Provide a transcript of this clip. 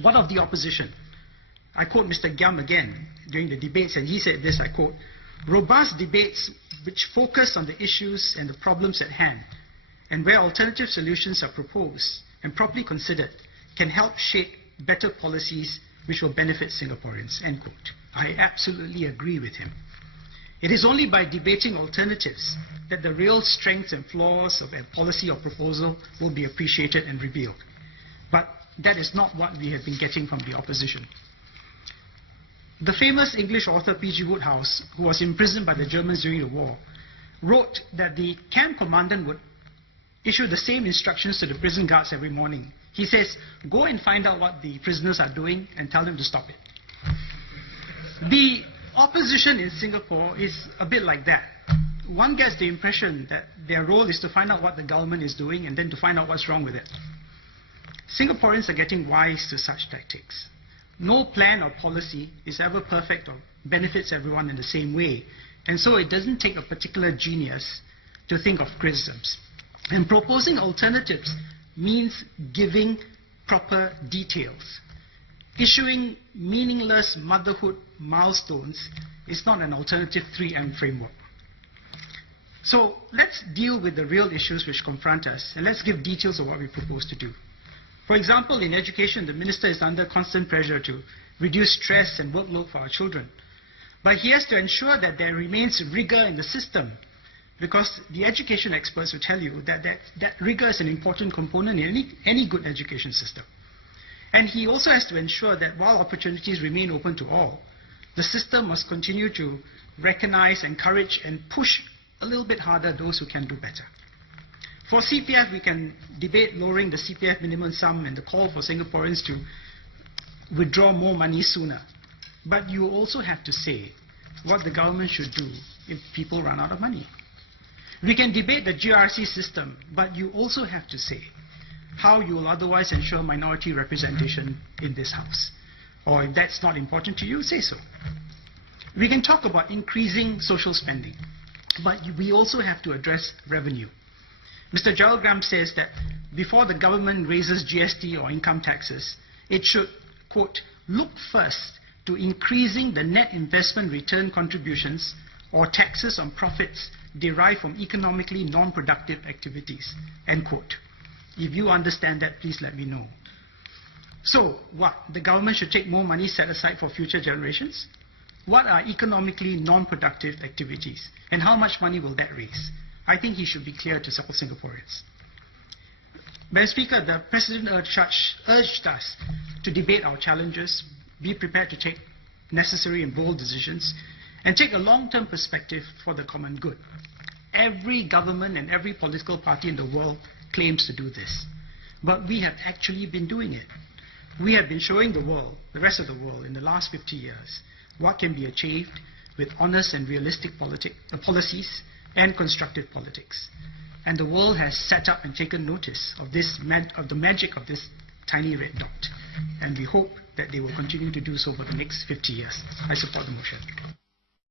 What of the opposition? I quote Mr. Giam again during the debates, and he said this, I quote, "Robust debates which focus on the issues and the problems at hand, and where alternative solutions are proposed and properly considered, can help shape better policies which will benefit Singaporeans," end quote. I absolutely agree with him. It is only by debating alternatives that the real strengths and flaws of a policy or proposal will be appreciated and revealed. But that is not what we have been getting from the opposition. The famous English author P.G. Wodehouse, who was imprisoned by the Germans during the war, wrote that the camp commandant would issue the same instructions to the prison guards every morning. He says, "Go and find out what the prisoners are doing and tell them to stop it." The opposition in Singapore is a bit like that. One gets the impression that their role is to find out what the government is doing and then to find out what's wrong with it. Singaporeans are getting wise to such tactics. No plan or policy is ever perfect or benefits everyone in the same way, and so it doesn't take a particular genius to think of criticisms. And proposing alternatives means giving proper details. Issuing meaningless motherhood milestones is not an alternative 3M framework. So let's deal with the real issues which confront us, and let's give details of what we propose to do. For example, in education, the minister is under constant pressure to reduce stress and workload for our children. But he has to ensure that there remains rigor in the system, because the education experts will tell you that rigor is an important component in any good education system. And he also has to ensure that while opportunities remain open to all, the system must continue to recognize, encourage, and push a little bit harder those who can do better. For CPF, we can debate lowering the CPF minimum sum and the call for Singaporeans to withdraw more money sooner. But you also have to say what the government should do if people run out of money. We can debate the GRC system, but you also have to say how you will otherwise ensure minority representation in this House. Or if that's not important to you, say so. We can talk about increasing social spending, but we also have to address revenue. Mr. Gerald Giam says that before the government raises GST or income taxes, it should, quote, "look first to increasing the net investment return contributions or taxes on profits derived from economically non-productive activities," end quote. If you understand that, please let me know. So, what? The government should take more money set aside for future generations? What are economically non-productive activities? And how much money will that raise? I think he should be clear to all Singaporeans. Madam Speaker, the President urged us to debate our challenges, be prepared to take necessary and bold decisions, and take a long-term perspective for the common good. Every government and every political party in the world claims to do this. But we have actually been doing it. We have been showing the world, the rest of the world, in the last 50 years, what can be achieved with honest and realistic policies and constructive politics. And the world has sat up and taken notice of the magic of this tiny red dot. And we hope that they will continue to do so for the next 50 years. I support the motion.